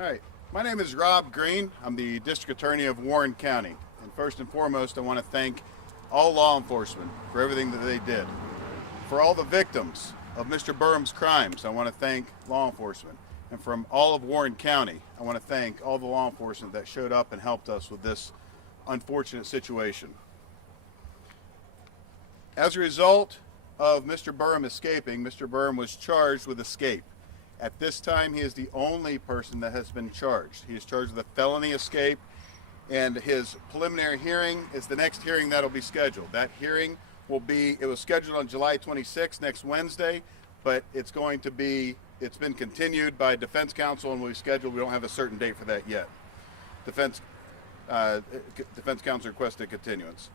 Hi, my name is Rob Green. I'm the District Attorney of Warren County. And first and foremost, I want to thank all law enforcement for everything that they did. For all the victims of Mr. Burham's crimes, I want to thank law enforcement. And from all of Warren County, I want to thank all the law enforcement that showed up and helped us with this unfortunate situation. As a result of Mr. Burham escaping, Mr. Burham was charged with escape. At this time, he is the only person that has been charged. He is charged with a felony escape, and his preliminary hearing is the next hearing that will be scheduled. That hearing it was scheduled on July 26th, next Wednesday, but it's been continued by defense counsel and we scheduled. We don't have a certain date for that yet. Defense counsel requested continuance.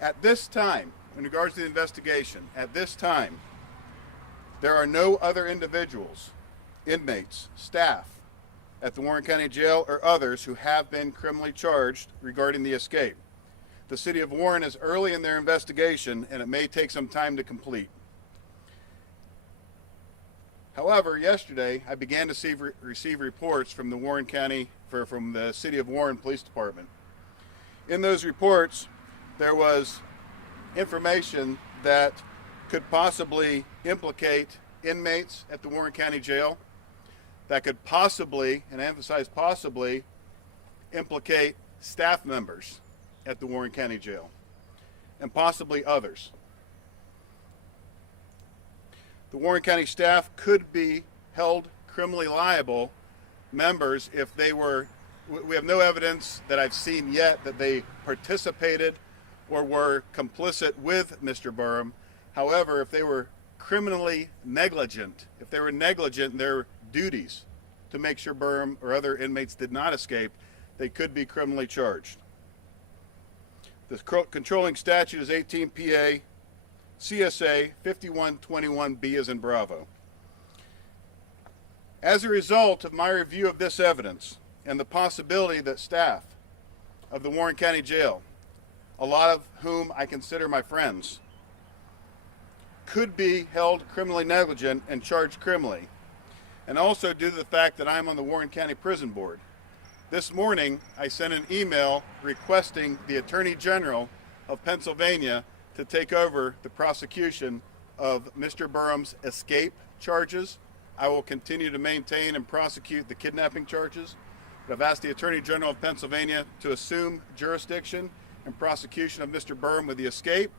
At this time, in regards to the investigation, at this time, there are no other individuals, inmates, staff at the Warren County Jail or others who have been criminally charged regarding the escape. The City of Warren is early in their investigation and it may take some time to complete. However, yesterday I began to receive reports from the Warren County, from the City of Warren Police Department. In those reports, there was information that could possibly implicate inmates at the Warren County Jail, that could possibly, and I emphasize possibly, implicate staff members at the Warren County Jail, and possibly others. The Warren County staff could be held criminally liable members if they were, we have no evidence that I've seen yet that they participated or were complicit with Mr. Burham. However, if they were criminally negligent, if they were negligent in their duties to make sure Burham or other inmates did not escape, they could be criminally charged. The controlling statute is 18 PA CSA 5121B as in Bravo. As a result of my review of this evidence and the possibility that staff of the Warren County Jail, a lot of whom I consider my friends, could be held criminally negligent and charged criminally, and also due to the fact that I'm on the Warren County Prison Board. This morning, I sent an email requesting the Attorney General of Pennsylvania to take over the prosecution of Mr. Burham's escape charges. I will continue to maintain and prosecute the kidnapping charges, but I've asked the Attorney General of Pennsylvania to assume jurisdiction and prosecution of Mr. Burham with the escape,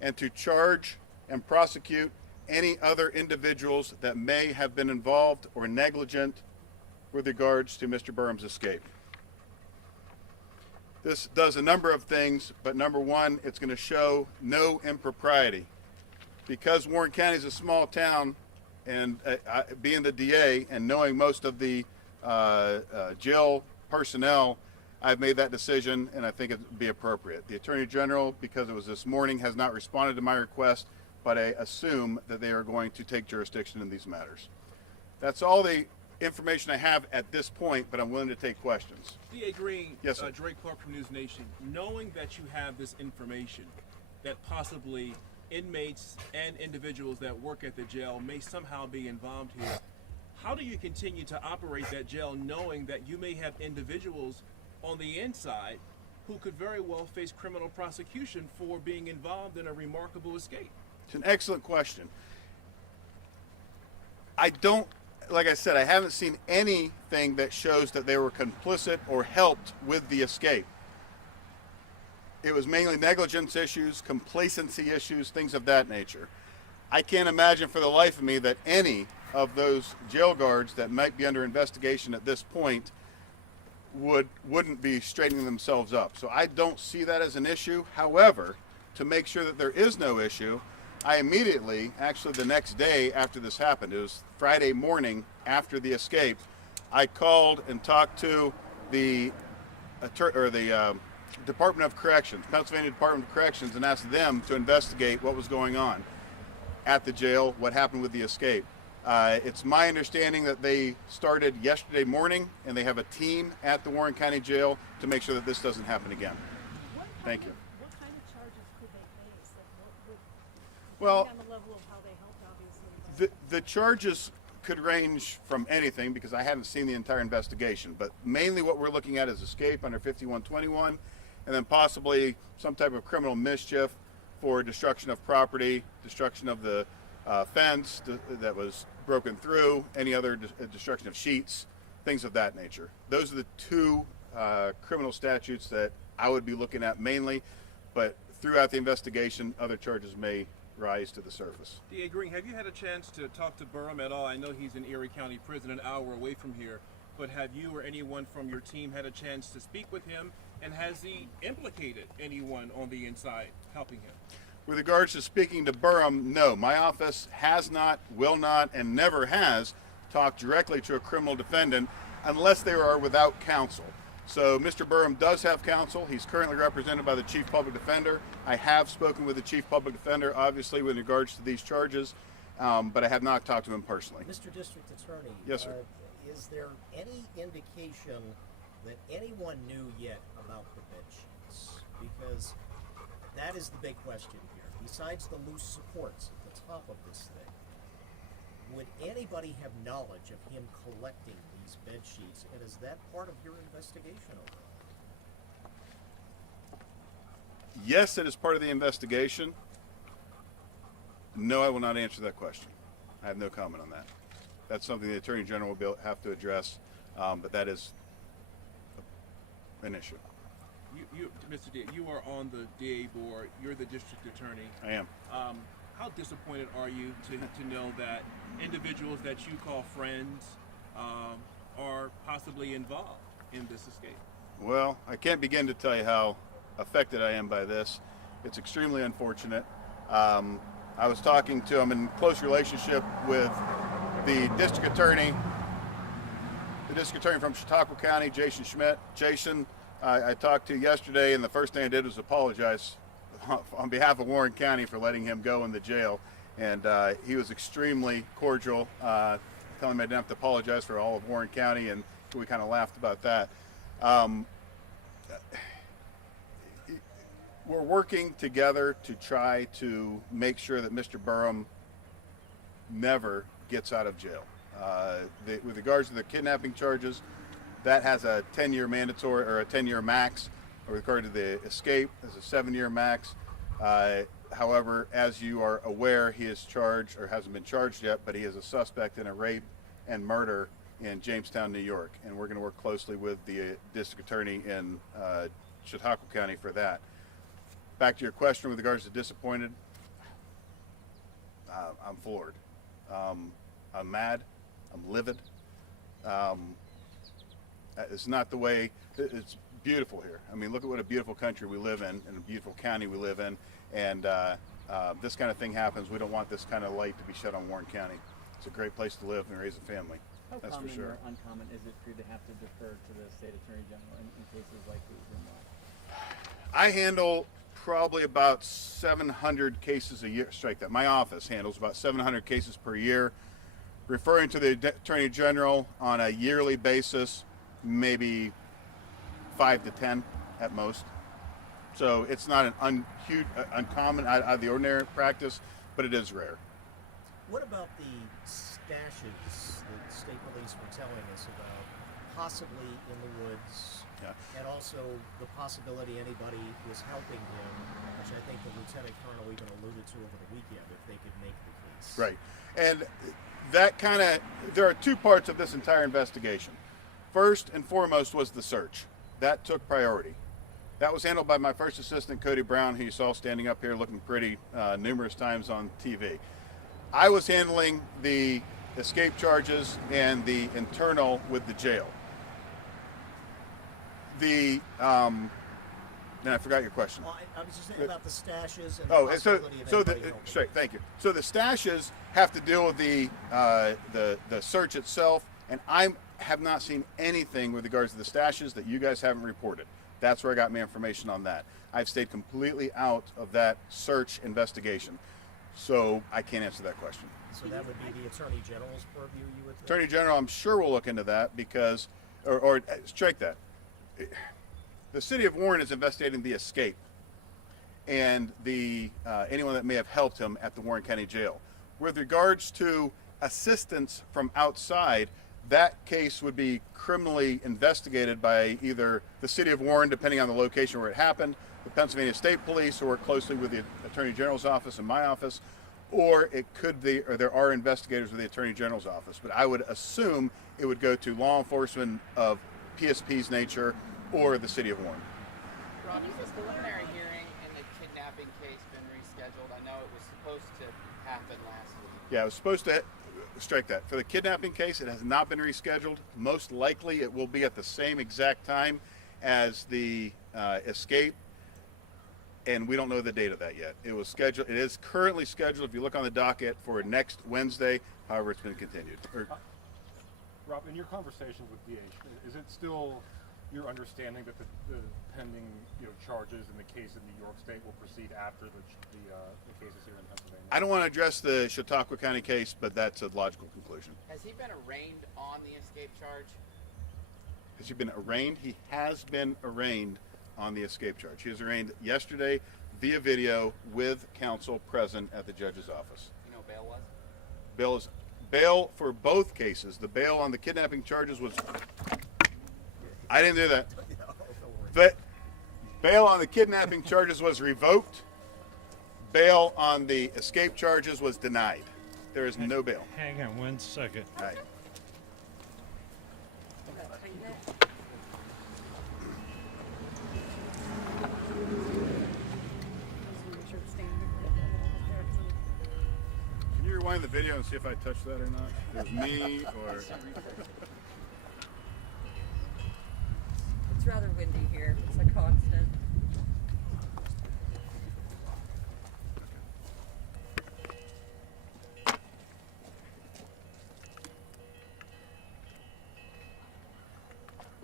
and to charge and prosecute any other individuals that may have been involved or negligent with regards to Mr. Burham's escape. This does a number of things, but number one, it's going to show no impropriety. Because Warren County is a small town, and being the DA and knowing most of the jail personnel, I've made that decision and I think it would be appropriate. The Attorney General, because it was this morning, has not responded to my request, but I assume that they are going to take jurisdiction in these matters. That's all the information I have at this point, but I'm willing to take questions. DA Green, yes, sir. Drake Clark from News Nation. Knowing that you have this information that possibly inmates and individuals that work at the jail may somehow be involved here, how do you continue to operate that jail knowing that you may have individuals on the inside who could very well face criminal prosecution for being involved in a remarkable escape? It's an excellent question. Like I said, I haven't seen anything that shows that they were complicit or helped with the escape. It was mainly negligence issues, complacency issues, things of that nature. I can't imagine for the life of me that any of those jail guards that might be under investigation at this point wouldn't be straightening themselves up. So I don't see that as an issue. However, to make sure that there is no issue, I immediately, actually the next day after this happened, it was Friday morning after the escape, I called and talked to the Department of Corrections, Pennsylvania Department of Corrections, and asked them to investigate what was going on at the jail, what happened with the escape. It's my understanding that they started yesterday morning and they have a team at the Warren County Jail to make sure that this doesn't happen again. Thank you. What kind of charges could they face? Well, on the level of how they helped, obviously. the charges, could range from anything because I haven't seen the entire investigation, but mainly what we're looking at is escape under 5121, and then possibly some type of criminal mischief for destruction of property, destruction of the fence that was broken through, any other destruction of sheets, things of that nature. Those are the two criminal statutes that I would be looking at mainly, but throughout the investigation, other charges may rise to the surface. DA Green, have you had a chance to talk to Burham at all? I know he's in Erie County Prison, an hour away from here, but have you or anyone from your team had a chance to speak with him, and has he implicated anyone on the inside helping him? With regards to speaking to Burham, no. My office has not, will not, and never has talked directly to a criminal defendant unless they are without counsel. So Mr. Burham does have counsel. He's currently represented by the Chief Public Defender. I have spoken with the Chief Public Defender, obviously, with regards to these charges, but I have not talked to him personally. Mr. District Attorney, Yes, sir. Is there any indication that anyone knew yet about the bed sheets? Because that is the big question here. Besides the loose supports at the top of this thing, would anybody have knowledge of him collecting these bed sheets, and is that part of your investigation overall? Yes, it is part of the investigation. No, I will not answer that question. I have no comment on that. That's something the Attorney General will have to address, but that is an issue. You, Mr. DA, you are on the DA board. You're the district attorney. I am. How disappointed are you to know that individuals that you call friends are possibly involved in this escape? Well, I can't begin to tell you how affected I am by this. It's extremely unfortunate. I was talking to him in close relationship with the district attorney from Chautauqua County, Jason Schmidt. Jason, I talked to yesterday, and the first thing I did was apologize on behalf of Warren County for letting him go in the jail. And he was extremely cordial, telling me I didn't have to apologize for all of Warren County, and we kind of laughed about that. We're working together to try to make sure that Mr. Burham never gets out of jail. With regards to the kidnapping charges, that has a 10-year mandatory or a 10-year max. With regard to the escape, there's a 7-year max. However, as you are aware, he is charged, or hasn't been charged yet, but he is a suspect in a rape and murder in Jamestown, New York. And we're going to work closely with the district attorney in Chautauqua County for that. Back to your question with regards to disappointed, I'm floored. I'm mad. I'm livid. It's not the way, it's beautiful here. I mean, look at what a beautiful country we live in and a beautiful county we live in. And this kind of thing happens. We don't want this kind of light to be shed on Warren County. It's a great place to live and raise a family. How That's common for sure. or uncommon is it for you to have to defer to the state attorney general in cases like these or not? I handle probably about 700 cases a year. Strike that. My office handles about 700 cases per year. Referring to the attorney general on a yearly basis, maybe 5 to 10 at most. So it's not an uncommon, out of the ordinary practice, but it is rare. What about the stashes that the state police were telling us about, possibly in the woods, and also the possibility anybody was helping him, which I think the lieutenant colonel even alluded to over the weekend, if they could make the case. Right. And that kind of, there are two parts of this entire investigation. First and foremost was the search. That took priority. That was handled by my first assistant, Cody Brown, who you saw standing up here looking pretty numerous times on TV. I was handling the escape charges and the internal with the jail. Then I forgot your question. Well, I was just saying about the stashes and Oh, the and so possibility of the anybody helping. straight. Thank you. So the stashes have to deal with the search itself, and I have not seen anything with regards to the stashes that you guys haven't reported. That's where I got my information on that. I've stayed completely out of that search investigation, so I can't answer that question. So that would be the Attorney General's purview, you would think? Attorney General, I'm sure will look into that because, or strike that. The city of Warren is investigating the escape and the anyone that may have helped him at the Warren County Jail. With regards to assistance from outside, that case would be criminally investigated by either the city of Warren, depending on the location where it happened, the Pennsylvania State Police, who work closely with the Attorney General's office and my office, or it could be, or there are investigators with the Attorney General's office. But I would assume it would go to law enforcement of PSP's nature or the city of Warren. Rob, has the preliminary hearing in the kidnapping case been rescheduled? I know it was supposed to happen last week. Yeah, I was supposed to strike that. For the kidnapping case, it has not been rescheduled. Most likely it will be at the same exact time as the escape, and we don't know the date of that yet. It was scheduled. It is currently scheduled, if you look on the docket, for next Wednesday. However, it's been continued. Rob, in your conversations with DH, is it still your understanding that the pending charges in the case in New York State will proceed after the cases here in Pennsylvania? I don't want to address the Chautauqua County case, but that's a logical conclusion. Has he been arraigned on the escape charge? Has he been arraigned? He has been arraigned on the escape charge. He was arraigned yesterday via video with counsel present at the judge's office. You know bail was? Bail for both cases. The bail on the kidnapping charges was... I didn't do that. But bail on the kidnapping charges was revoked. Bail on the escape charges was denied. There is no bail. Hang on 1 second. All right. Can you rewind the video and see if I touched that or not? It was me or... It's rather windy here. It's a constant.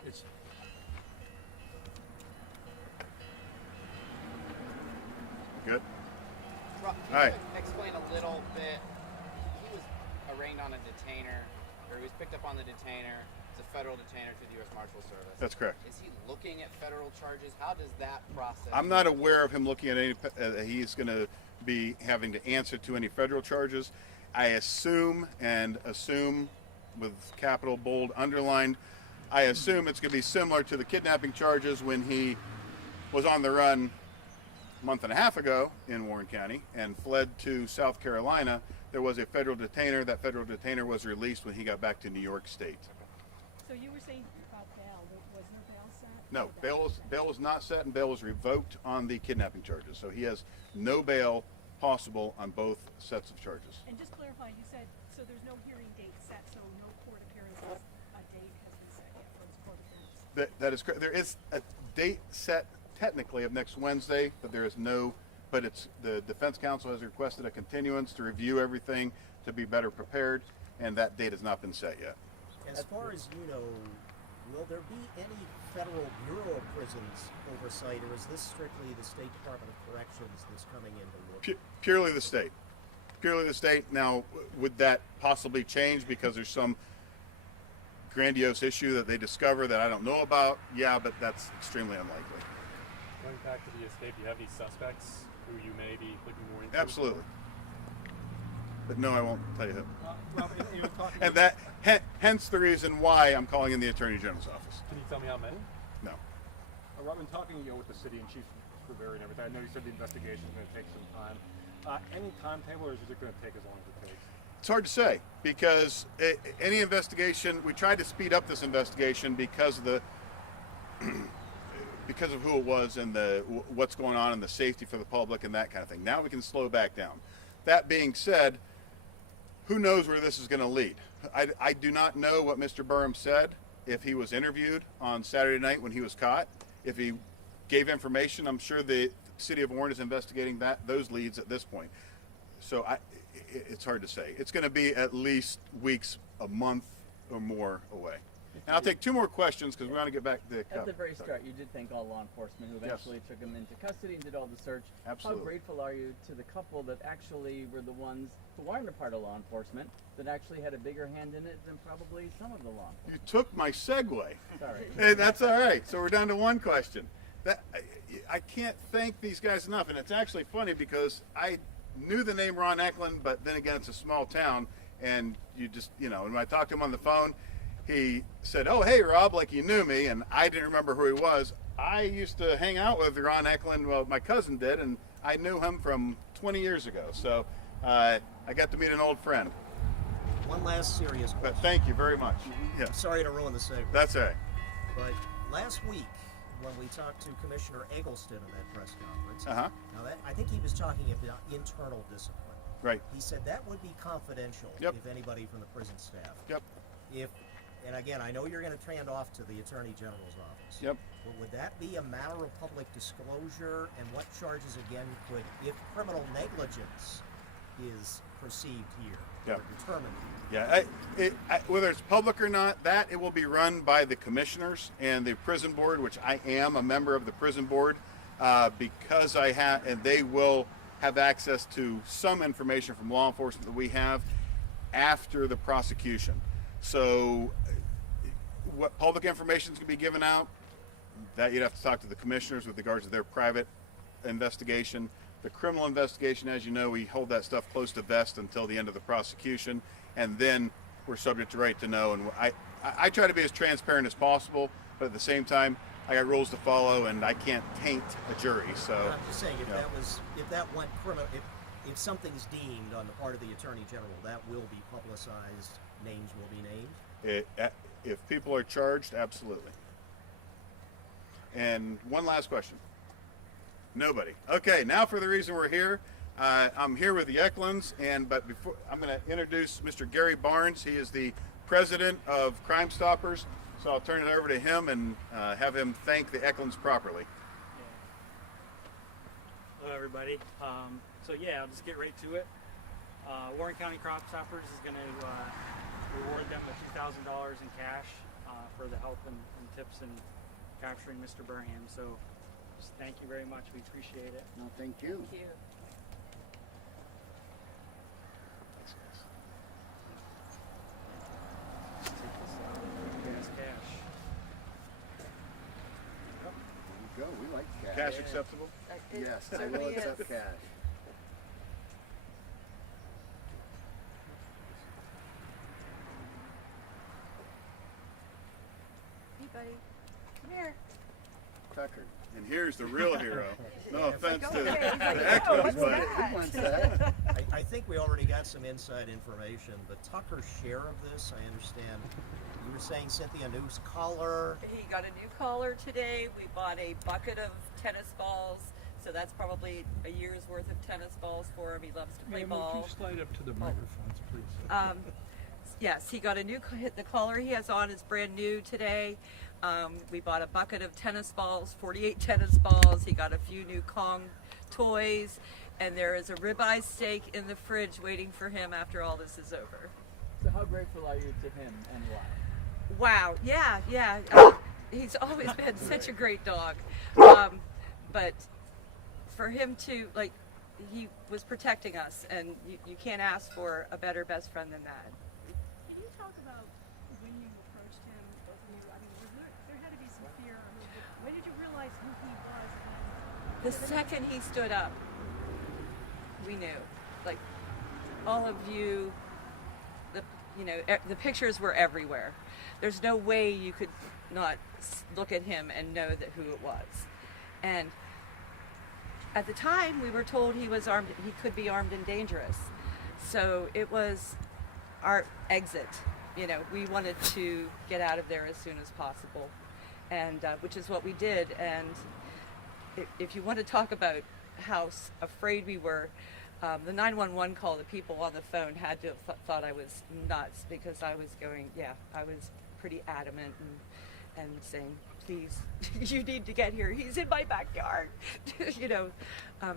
It's Good. Rob, can All right. you explain a little bit? He was arraigned on a detainer, or he was picked up on the detainer. It's a federal detainer through the U.S. Marshal Service. That's correct. Is he looking at federal charges? How does that process I'm not aware of him looking at any, he's going to be having to answer to any federal charges. I assume with capital bold underlined, I assume it's going to be similar to the kidnapping charges when he was on the run a month and a half ago in Warren County and fled to South Carolina. There was a federal detainer. That federal detainer was released when he got back to New York State. So you were saying about bail, was no bail set? No, bail was not set, and bail was revoked on the kidnapping charges. So he has no bail possible on both sets of charges. And just clarify, you said, so there's no hearing date set, so no court appearances, a date has been set yet for his court appearance? That is correct. There is a date set technically of next Wednesday, but there is no, but it's, the defense counsel has requested a continuance to review everything to be better prepared, and that date has not been set yet. As far as you know, will there be any federal Bureau of Prisons oversight, or is this strictly the State Department of Corrections that's coming into look? Purely the state. Purely the state. Now, would that possibly change because there's some grandiose issue that they discover that I don't know about? Yeah, but that's extremely unlikely. Going back to the escape, do you have any suspects who you may be looking more into? Absolutely. But no, I won't tell you who. Rob, talking And that, hence the reason why I'm calling in the Attorney General's office. Can you tell me how many? No. Rob, in talking with the city and Chief Scriveri and everything, I know you said the investigation is going to take some time. Any timetable, or is it going to take as long as it takes? It's hard to say because any investigation, we tried to speed up this investigation because of the because of who it was and the what's going on and the safety for the public and that kind of thing. Now we can slow back down. That being said, who knows where this is going to lead? I do not know what Mr. Burham said if he was interviewed on Saturday night when he was caught. If he gave information, I'm sure the city of Warren is investigating those leads at this point. So it's hard to say. It's going to be at least weeks, a month or more away. And I'll take two more questions because we want to get back to the At the very start, you did thank all law enforcement who eventually took him into custody and did all the search. Absolutely. How grateful are you to the couple that actually were the ones who aren't a part of law enforcement that actually had a bigger hand in it than probably some of the law enforcement? You took my segue. Sorry. Hey, that's all right. So we're down to one question. I can't thank these guys enough, and it's actually funny because I knew the name Ron Eklund, but then again, it's a small town, and you just, you know, when I talked to him on the phone, he said, "Oh, hey, Rob," like he knew me, and I didn't remember who he was. I used to hang out with Ron Eklund. Well, my cousin did, and I knew him from 20 years ago. So I got to meet an old friend. One last serious But question. thank you very much. Yeah, Sorry to ruin the segment. that's all right. But last week, when we talked to Commissioner Eggleston in that press conference, Uh-huh. now that I think he was talking about internal discipline. Right. He said that would be confidential Yep. if anybody from the prison staff. Yep. And again, I know you're going to hand off to the Attorney General's office. Yep. But would that be a matter of public disclosure? And what charges, again, could, if criminal negligence is perceived here Yep. or determined here? Yeah, whether it's public or not, that it will be run by the commissioners and the prison board, which I am a member of the prison board, because I have, and they will have access to some information from law enforcement that we have after the prosecution. So, what public information is going to be given out, that you'd have to talk to the commissioners with regards to their private investigation. The criminal investigation, as you know, we hold that stuff close to vest until the end of the prosecution, and then we're subject to right to know. And I try to be as transparent as possible, but at the same time, I got rules to follow, and I can't taint a jury. So I'm just saying, yeah. if that went criminal, if something's deemed on the part of the Attorney General, that will be publicized. Names will be named. If people are charged, absolutely. And one last question. Nobody. Okay, now for the reason we're here. I'm here with the Eklunds, but before I'm going to introduce Mr. Gary Barnes. He is the president of Crime Stoppers. So I'll turn it over to him and have him thank the Eklunds properly. Hello, everybody. So yeah, I'll just get right to it. Warren County Crime Stoppers is going to reward them with $2,000 in cash for the help and tips in capturing Mr. Burham. So just thank you very much. We appreciate it. No, thank you. Thank you. Yes, cash. There you go. We like cash. Cash acceptable? Yes, I certainly will accept is. cash. Hey, buddy. Come here. Tucker. And here's the real hero. No offense to the He's like, "Oh, Eklunds, what's but that?" Who wants that? I think we already got some inside information, but Tucker's share of this, I understand. You were saying, Cynthia, news collar. He got a new collar today. We bought a bucket of tennis balls, so that's probably a year's worth of tennis balls for him. He loves to play ball. Slide up to the microphones, please. Yes, he got a new the collar he has on is brand new today. We bought a bucket of tennis balls, 48 tennis balls. He got a few new Kong toys, and there is a ribeye steak in the fridge waiting for him after all this is over. So how grateful are you to him and why? Wow, yeah. He's always been such a great dog. But for him to, like, he was protecting us, and you can't ask for a better best friend than that. Can you talk about when you approached him, both of you? I mean, there had to be some fear. I mean, when did you realize who he was? The second he stood up, we knew. Like, all of you, the pictures were everywhere. There's no way you could not look at him and know that who it was. And at the time, we were told he was armed. He could be armed and dangerous. So it was our exit. We wanted to get out of there as soon as possible, and which is what we did. And if you want to talk about how afraid we were, the 911 call, the people on the phone had to have thought I was nuts, because I was I was pretty adamant and saying, please, you need to get here. He's in my backyard.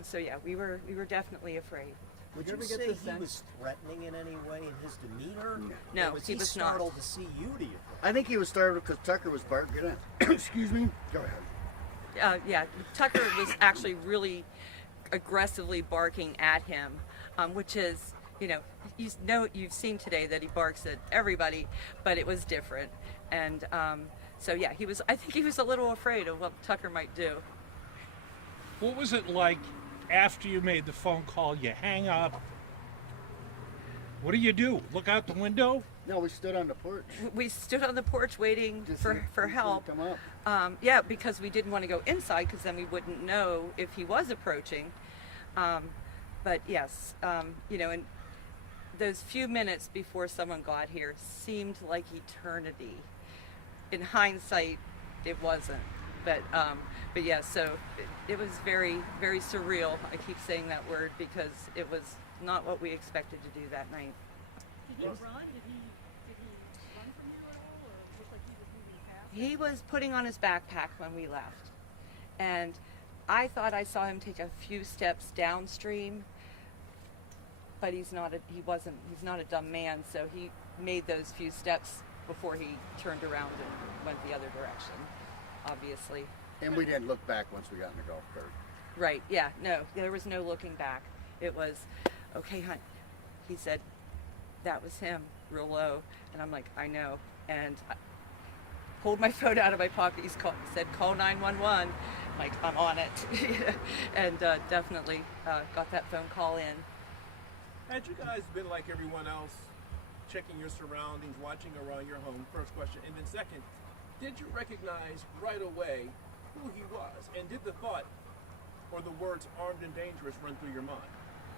So yeah, we were definitely afraid. Would you you ever get say the he sense- was threatening in any way in his demeanor? No, Or was he was not. startled to see you, do you think? I think he was startled because Tucker was barking at excuse me? Go ahead. Yeah, Tucker was actually really aggressively barking at him, which is, you've seen today that he barks at everybody, but it was different. And so yeah, I think he was a little afraid of what Tucker might do. What was it like after you made the phone call? You hang up. What do you do? Look out the window? No, we stood on the porch. We stood on the porch waiting to see for if he help. would come up. Yeah, because we didn't want to go inside because then we wouldn't know if he was approaching. But yes, you know, and those few minutes before someone got here seemed like eternity. In hindsight, it wasn't. But yeah, so it was very, very surreal. I keep saying that word because it was not what we expected to do that night. Did he run? Did he run from you at all, or look like he was moving past? He was putting on his backpack when we left, and I thought I saw him take a few steps downstream, but he's not a dumb man, so he made those few steps before he turned around and went the other direction, obviously. And we didn't look back once we got in the golf cart. Right, yeah, no, there was no looking back. It was, okay, hon. He said, that was him, real low. And I'm like, I know. And I pulled my phone out of my pocket. He said, call 911. Like, I'm on it. And definitely got that phone call in. Had you guys been like everyone else, checking your surroundings, watching around your home? First question. And then second, did you recognize right away who he was? And did the thought or the words armed and dangerous run through your mind?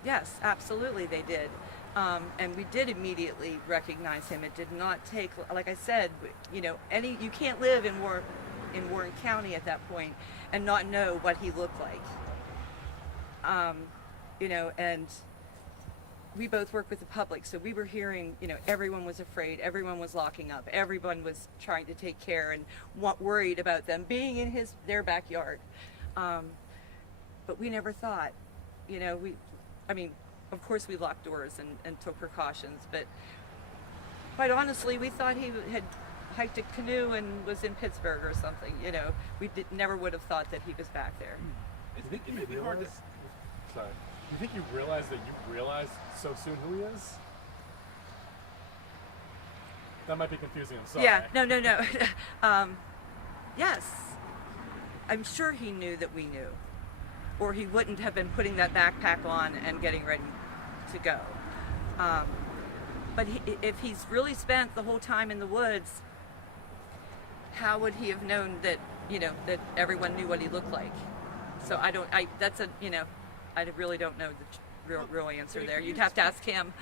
Yes, absolutely they did. And we did immediately recognize him. It did not take, like I said, you know, you can't live in Warren County at that point and not know what he looked like. You know, and we both work with the public, so we were hearing, you know, everyone was afraid, everyone was locking up, everyone was trying to take care and worried about them being in their backyard. But we never thought, you know, of course we locked doors and took precautions, but quite honestly, we thought he had hiked a canoe and was in Pittsburgh or something, you know. We never would have thought that he was back there. It may be hard to... Sorry. Do you think you realized that you realized so soon who he is? That might be confusing, I'm sorry. Yeah, no. Yes. I'm sure he knew that we knew. Or he wouldn't have been putting that backpack on and getting ready to go. But if he's really spent the whole time in the woods, how would he have known that, you know, that everyone knew what he looked like? So I really don't know the real answer there. You'd have to ask him.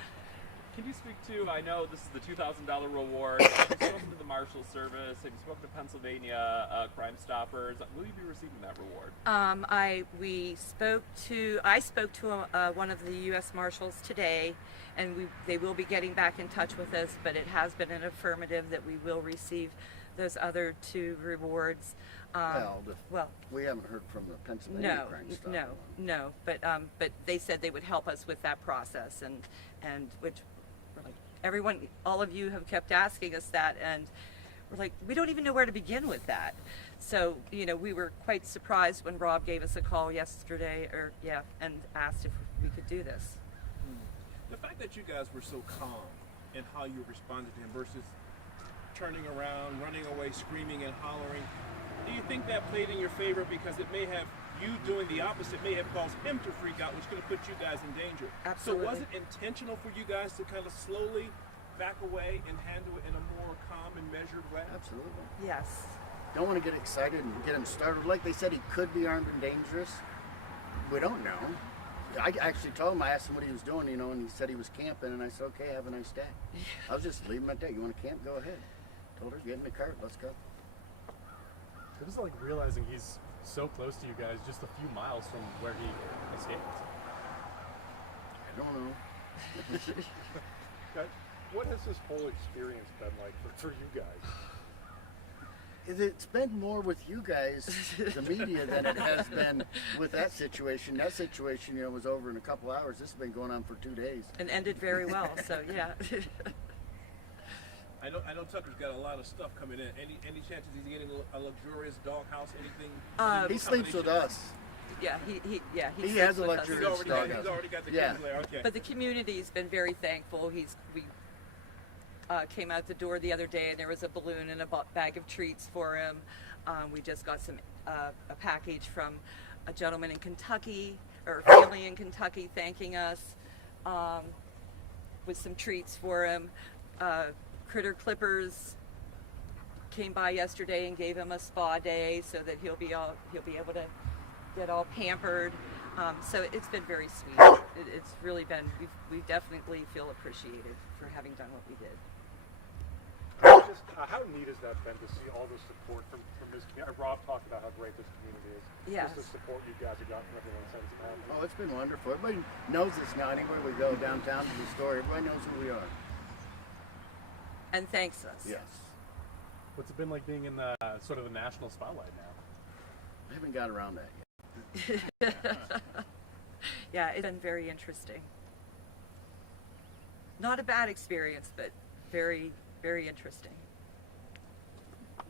Can you speak to, I know this is the $2,000 reward, have you spoken to the Marshal Service, have you spoken to Pennsylvania Crime Stoppers? Will you be receiving that reward? I spoke to one of the U.S. Marshals today, and they will be getting back in touch with us, but it has been an affirmative that we will receive those other 2 rewards. Well, we haven't heard from the Pennsylvania Crime Stopper. No, but they said they would help us with that process, and which we're like, everyone, all of you have kept asking us that, and we're like, we don't even know where to begin with that. So, you know, we were quite surprised when Rob gave us a call yesterday, and asked if we could do this. The fact that you guys were so calm in how you responded to him versus turning around, running away, screaming and hollering, do you think that played in your favor? Because it may have, you doing the opposite may have caused him to freak out, which could have put you guys in danger. Absolutely. So was it intentional for you guys to kind of slowly back away and handle it in a more calm and measured way? Absolutely. Yes. Don't want to get excited and get him started. Like they said, he could be armed and dangerous. We don't know. I actually told him, I asked him what he was doing, you know, and he said he was camping, and I said, okay, have a nice day. I was just leaving my day. You want to camp? Go ahead. Told her, get in the cart, let's go. It was like realizing he's so close to you guys, just a few miles from where he escaped. I don't know. Guys, what has this whole experience been like for you guys? It's been more with you guys, the media, than it has been with that situation. That situation, you know, was over in a couple hours. This has been going on for 2 days. And ended very well, so yeah. I know Tucker's got a lot of stuff coming in. Any chances he's getting a luxurious doghouse, anything? He sleeps with us. Yeah, he has sleeps a with us. luxurious doghouse. He's already got the Yeah. kids there. Okay. But the community's been very thankful. We came out the door the other day and there was a balloon and a bag of treats for him. We just got a package from a gentleman in Kentucky, or a family in Kentucky, thanking us. with some treats for him. Critter Clippers came by yesterday and gave him a spa day so that he'll be able to get all pampered. So it's been very sweet. It's really been, we definitely feel appreciated for having done what we did. Just how neat has that been to see all the support from this community? Rob talked about how great this community is. Yes. Just the support you guys have gotten from everyone since it happened. Oh, it's been wonderful. Everybody knows us now. Anywhere we go downtown to the store, everybody knows who we are. And thanks us. Yes. What's it been like being in the sort of the national spotlight now? I haven't got around that yet. Yeah, it's been very interesting. Not a bad experience, but very, very interesting. All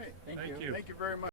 right. Thank you. Thank you very much.